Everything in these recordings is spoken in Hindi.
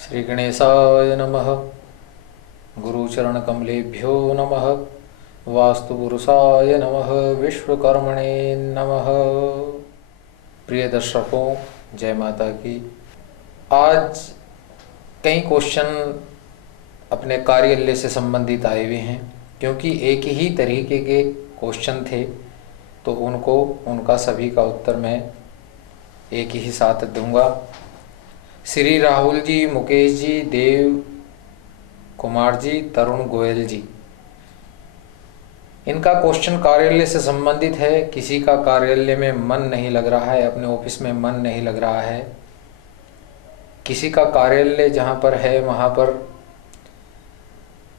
श्री गणेशाय नमः। गुरुचरण कमलेभ्यो नमः। वास्तुपुरुषाय नमः। विश्वकर्मणे नमः। प्रिय दर्शकों, जय माता की। आज कई क्वेश्चन अपने कार्यालय से संबंधित आए हुए हैं, क्योंकि एक ही तरीके के क्वेश्चन थे तो उनका सभी का उत्तर मैं एक ही साथ दूंगा। श्री राहुल जी, मुकेश जी, देव कुमार जी, तरुण गोयल जी, इनका क्वेश्चन कार्यालय से संबंधित है। किसी का कार्यालय में मन नहीं लग रहा है, अपने ऑफिस में मन नहीं लग रहा है। किसी का कार्यालय जहाँ पर है वहाँ पर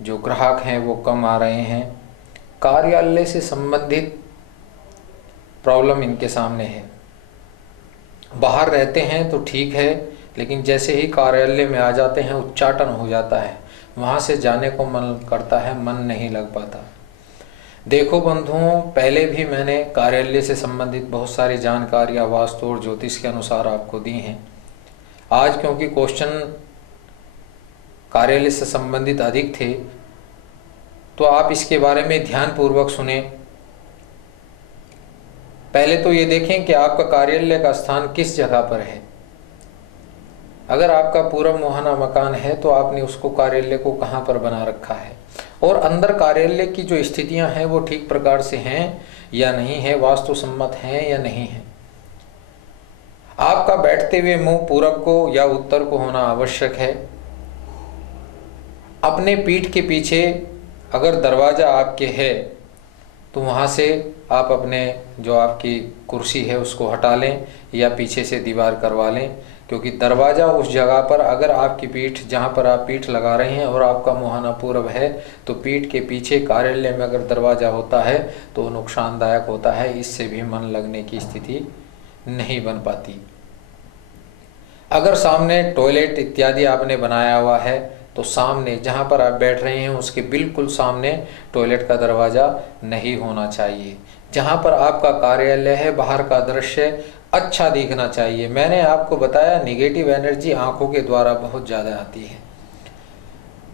जो ग्राहक हैं वो कम आ रहे हैं। कार्यालय से संबंधित प्रॉब्लम इनके सामने है। बाहर रहते हैं तो ठीक है, लेकिन जैसे ही कार्यालय में आ जाते हैं उच्चाटन हो जाता है, वहाँ से जाने को मन करता है, मन नहीं लग पाता। देखो बंधुओं, पहले भी मैंने कार्यालय से संबंधित बहुत सारी जानकारियाँ वास्तु और ज्योतिष के अनुसार आपको दी हैं। आज क्योंकि क्वेश्चन कार्यालय से संबंधित अधिक थे तो आप इसके बारे में ध्यानपूर्वक सुने। पहले तो ये देखें कि आपका कार्यालय का स्थान किस जगह पर है। अगर आपका पूरब मुहाना मकान है तो आपने उसको कार्यालय को कहाँ पर बना रखा है, और अंदर कार्यालय की जो स्थितियां हैं वो ठीक प्रकार से हैं या नहीं है, वास्तु सम्मत हैं या नहीं है। आपका बैठते हुए मुंह पूरब को या उत्तर को होना आवश्यक है। अपने पीठ के पीछे अगर दरवाजा आपके है तो वहाँ से आप अपने जो आपकी कुर्सी है उसको हटा लें या पीछे से दीवार करवा लें, क्योंकि दरवाज़ा उस जगह पर, अगर आपकी पीठ जहाँ पर आप पीठ लगा रहे हैं और आपका मुहाना पूरब है तो पीठ के पीछे कार्यालय में अगर दरवाज़ा होता है तो नुकसानदायक होता है। इससे भी मन लगने की स्थिति नहीं बन पाती। अगर सामने टॉयलेट इत्यादि आपने बनाया हुआ है तो सामने जहाँ पर आप बैठ रहे हैं उसके बिल्कुल सामने टॉयलेट का दरवाज़ा नहीं होना चाहिए। जहाँ पर आपका कार्यालय है बाहर का दृश्य अच्छा दिखना चाहिए। मैंने आपको बताया निगेटिव एनर्जी आंखों के द्वारा बहुत ज़्यादा आती है।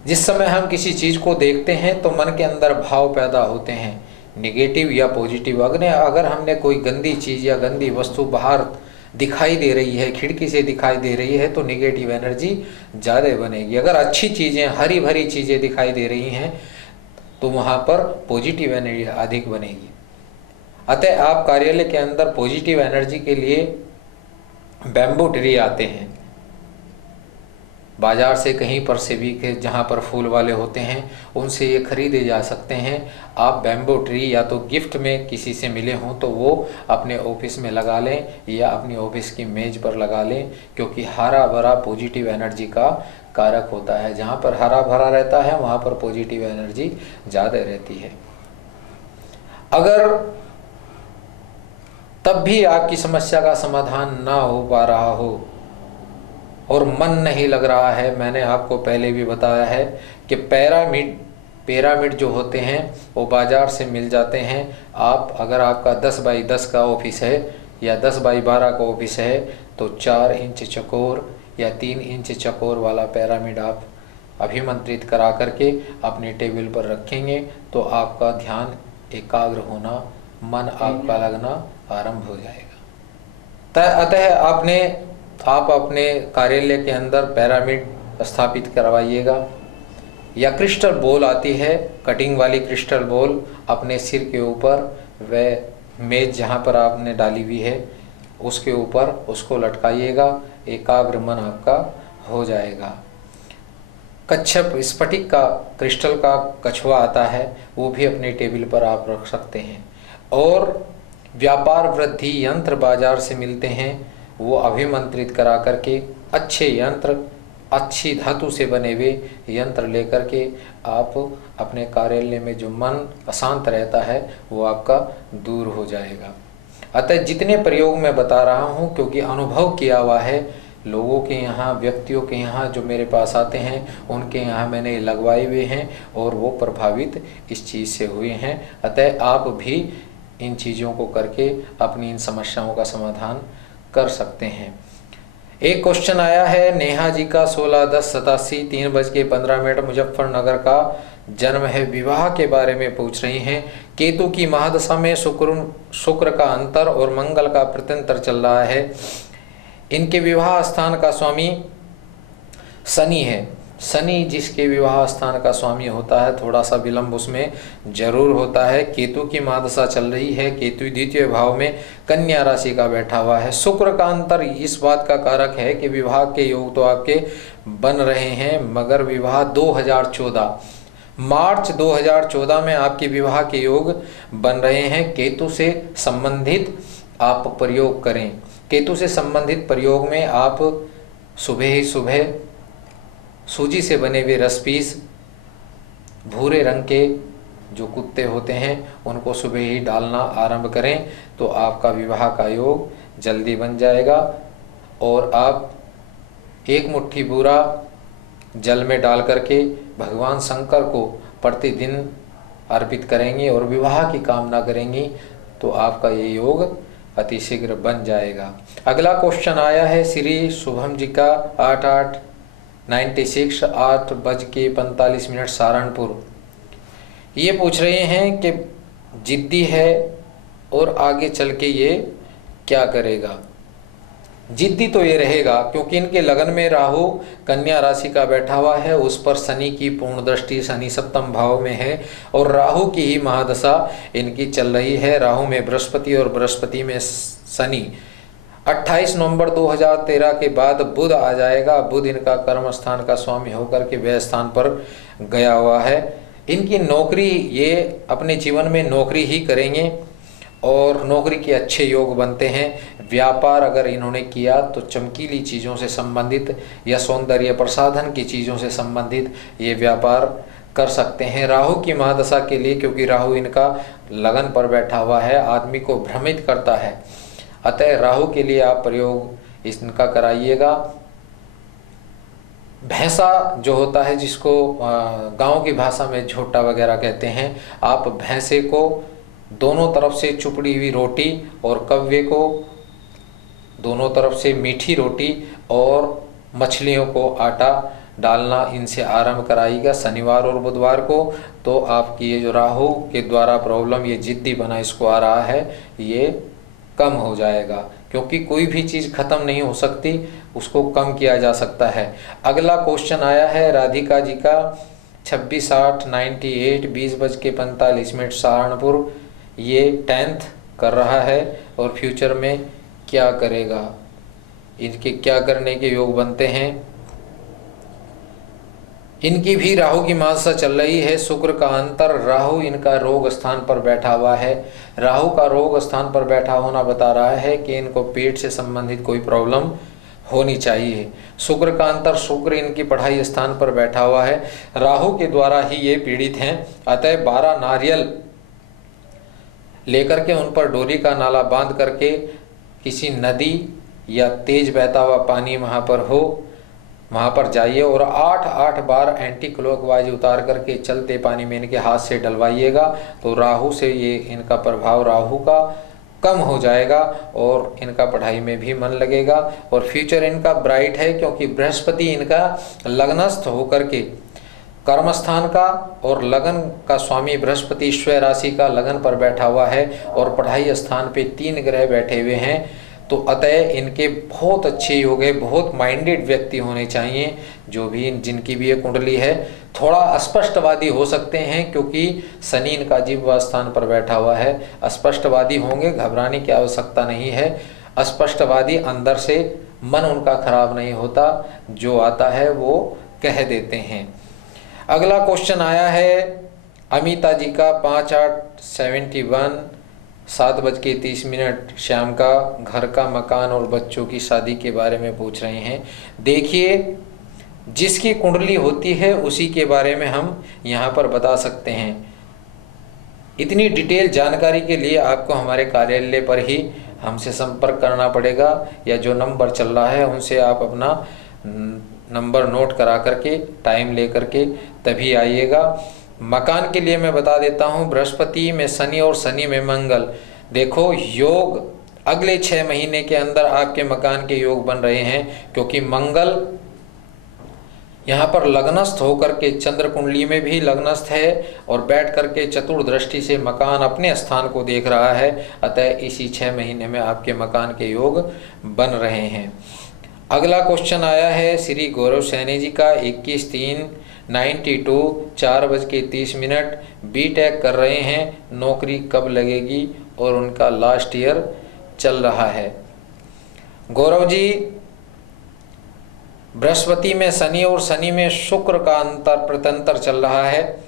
जिस समय हम किसी चीज़ को देखते हैं तो मन के अंदर भाव पैदा होते हैं, निगेटिव या पॉजिटिव। अगर हमने कोई गंदी चीज़ या गंदी वस्तु बाहर दिखाई दे रही है, खिड़की से दिखाई दे रही है, तो निगेटिव एनर्जी ज़्यादा बनेगी। अगर अच्छी चीज़ें, हरी भरी चीज़ें दिखाई दे रही हैं तो वहाँ पर पॉजिटिव एनर्जी अधिक बनेगी। अतः आप कार्यालय के अंदर पॉजिटिव एनर्जी के लिए बैम्बू ट्री आते हैं बाजार से, कहीं पर से भी के जहाँ पर फूल वाले होते हैं उनसे ये खरीदे जा सकते हैं। आप बैम्बू ट्री या तो गिफ्ट में किसी से मिले हों तो वो अपने ऑफिस में लगा लें या अपनी ऑफिस की मेज पर लगा लें, क्योंकि हरा भरा पॉजिटिव एनर्जी का कारक होता है। जहाँ पर हरा भरा रहता है वहाँ पर पॉजिटिव एनर्जी ज़्यादा रहती है। अगर तब भी आपकी समस्या का समाधान ना हो पा रहा हो और मन नहीं लग रहा है, मैंने आपको पहले भी बताया है कि पिरामिड जो होते हैं वो बाज़ार से मिल जाते हैं। अगर आपका 10 बाई 10 का ऑफिस है या 10 बाई 12 का ऑफिस है तो 4 इंच चकोर या 3 इंच चकोर वाला पिरामिड आप अभिमंत्रित करा करके अपने टेबल पर रखेंगे तो आपका ध्यान एकाग्र होना, मन आपका लगना आरंभ हो जाएगा। अतः आप अपने कार्यालय के अंदर पिरामिड स्थापित करवाइएगा, या क्रिस्टल बॉल आती है, कटिंग वाली क्रिस्टल बॉल अपने सिर के ऊपर व मेज जहाँ पर आपने डाली हुई है उसके ऊपर उसको लटकाइएगा, एकाग्र मन आपका हो जाएगा। कच्छप स्फटिक का क्रिस्टल का कछुआ आता है, वो भी अपने टेबल पर आप रख सकते हैं। और व्यापार वृद्धि यंत्र बाजार से मिलते हैं, वो अभिमंत्रित करा करके अच्छे यंत्र, अच्छी धातु से बने हुए यंत्र लेकर के आप अपने कार्यालय में जो मन अशांत रहता है वो आपका दूर हो जाएगा। अतः जितने प्रयोग मैं बता रहा हूँ, क्योंकि अनुभव किया हुआ है लोगों के यहाँ, व्यक्तियों के यहाँ जो मेरे पास आते हैं उनके यहाँ मैंने लगवाए हुए हैं और वो प्रभावित इस चीज़ से हुए हैं। अतः आप भी इन चीज़ों को करके अपनी इन समस्याओं का समाधान कर सकते हैं। एक क्वेश्चन आया है नेहा जी का 16/10/87 3:15 मुजफ्फरनगर का जन्म है, विवाह के बारे में पूछ रही हैं। केतु की महादशा में शुक्र का अंतर और मंगल का प्रत्यंतर चल रहा है। इनके विवाह स्थान का स्वामी शनि है। शनि जिसके विवाह स्थान का स्वामी होता है, थोड़ा सा विलंब उसमें जरूर होता है। केतु की महादशा चल रही है, केतु द्वितीय भाव में कन्या राशि का बैठा हुआ है। शुक्र का अंतर इस बात का कारक है कि विवाह के योग तो आपके बन रहे हैं, मगर विवाह 2014 मार्च 2014 में आपके विवाह के योग बन रहे हैं। केतु से संबंधित आप प्रयोग करें। केतु से संबंधित प्रयोग में आप सुबह ही सुबह सूजी से बने हुए रसपीस, भूरे रंग के जो कुत्ते होते हैं उनको सुबह ही डालना आरंभ करें तो आपका विवाह का योग जल्दी बन जाएगा। और आप एक मुट्ठी बूरा जल में डाल करके भगवान शंकर को प्रतिदिन अर्पित करेंगे और विवाह की कामना करेंगी तो आपका ये योग अतिशीघ्र बन जाएगा। अगला क्वेश्चन आया है श्री शुभम जी का 8896 8:45 सहारनपुर। ये पूछ रहे हैं कि जिद्दी है और आगे चल के ये क्या करेगा। जिद्दी तो ये रहेगा क्योंकि इनके लगन में राहु कन्या राशि का बैठा हुआ है, उस पर शनि की पूर्ण दृष्टि, शनि सप्तम भाव में है और राहु की ही महादशा इनकी चल रही है। राहु में बृहस्पति और बृहस्पति में शनि। 28 नवंबर 2013 के बाद बुध आ जाएगा। बुध इनका कर्म स्थान का स्वामी होकर के व्यय स्थान पर गया हुआ है। इनकी नौकरी, ये अपने जीवन में नौकरी ही करेंगे और नौकरी के अच्छे योग बनते हैं। व्यापार अगर इन्होंने किया तो चमकीली चीज़ों से संबंधित या सौंदर्य प्रसाधन की चीज़ों से संबंधित ये व्यापार कर सकते हैं। राहु की महादशा के लिए, क्योंकि राहु इनका लगन पर बैठा हुआ है, आदमी को भ्रमित करता है, अतः राहु के लिए आप प्रयोग इनका कराइएगा। भैंसा जो होता है, जिसको गांव की भाषा में झोटा वगैरह कहते हैं, आप भैंसे को दोनों तरफ से चुपड़ी हुई रोटी और कव्वे को दोनों तरफ से मीठी रोटी और मछलियों को आटा डालना इनसे आरंभ कराइएगा शनिवार और बुधवार को। तो आपकी ये जो राहु के द्वारा प्रॉब्लम, ये जिद्दी बना इसको आ रहा है, ये कम हो जाएगा। क्योंकि कोई भी चीज़ खत्म नहीं हो सकती, उसको कम किया जा सकता है। अगला क्वेश्चन आया है राधिका जी का 26/8/98 20:45 सहारनपुर। ये 10th कर रहा है और फ्यूचर में क्या करेगा, इनके क्या करने के योग बनते हैं। इनकी भी राहु की महादशा चल रही है। शुक्र का अंतर, राहु इनका रोग स्थान पर बैठा हुआ है। राहु का रोग स्थान पर बैठा होना बता रहा है कि इनको पेट से संबंधित कोई प्रॉब्लम होनी चाहिए। शुक्र का अंतर, शुक्र इनकी पढ़ाई स्थान पर बैठा हुआ है, राहु के द्वारा ही ये पीड़ित हैं। अतः 12 नारियल लेकर के उन पर डोरी का नाला बांध करके किसी नदी या तेज बहता हुआ पानी वहाँ पर हो, वहाँ पर जाइए और 8 बार एंटी क्लॉकवाइज उतार करके चलते पानी में इनके हाथ से डलवाइएगा तो राहु से ये इनका प्रभाव राहु का कम हो जाएगा और इनका पढ़ाई में भी मन लगेगा और फ्यूचर इनका ब्राइट है। क्योंकि बृहस्पति इनका लग्नस्थ होकर के कर्मस्थान का और लगन का स्वामी बृहस्पति ईश्वर राशि का लगन पर बैठा हुआ है और पढ़ाई स्थान पे 3 ग्रह बैठे हुए हैं। तो अतः इनके बहुत अच्छे योग है, बहुत माइंडेड व्यक्ति होने चाहिए। जो भी जिनकी भी ये कुंडली है, थोड़ा स्पष्टवादी हो सकते हैं क्योंकि शनि इनका जिह्वा स्थान पर बैठा हुआ है। स्पष्टवादी होंगे, घबराने की आवश्यकता नहीं है। स्पष्टवादी अंदर से, मन उनका खराब नहीं होता, जो आता है वो कह देते हैं। अगला क्वेश्चन आया है अमिता जी का 5/8/71 7:30 शाम का। घर का, मकान और बच्चों की शादी के बारे में पूछ रहे हैं। देखिए, जिसकी कुंडली होती है उसी के बारे में हम यहाँ पर बता सकते हैं। इतनी डिटेल जानकारी के लिए आपको हमारे कार्यालय पर ही हमसे संपर्क करना पड़ेगा या जो नंबर चल रहा है उनसे आप अपना नंबर नोट करा करके टाइम ले करके तभी आइएगा। मकान के लिए मैं बता देता हूँ, बृहस्पति में शनि और शनि में मंगल। देखो, योग अगले 6 महीने के अंदर आपके मकान के योग बन रहे हैं, क्योंकि मंगल यहाँ पर लग्नस्थ होकर के चंद्र कुंडली में भी लग्नस्थ है और बैठ करके चतुर्दृष्टि से मकान अपने स्थान को देख रहा है। अतः इसी 6 महीने में आपके मकान के योग बन रहे हैं। अगला क्वेश्चन आया है श्री गौरव सैनी जी का, 21/3/92, 4:30, बीटेक कर रहे हैं, नौकरी कब लगेगी और उनका लास्ट ईयर चल रहा है। गौरव जी, बृहस्पति में शनि और शनि में शुक्र का अंतर प्रतंतर चल रहा है।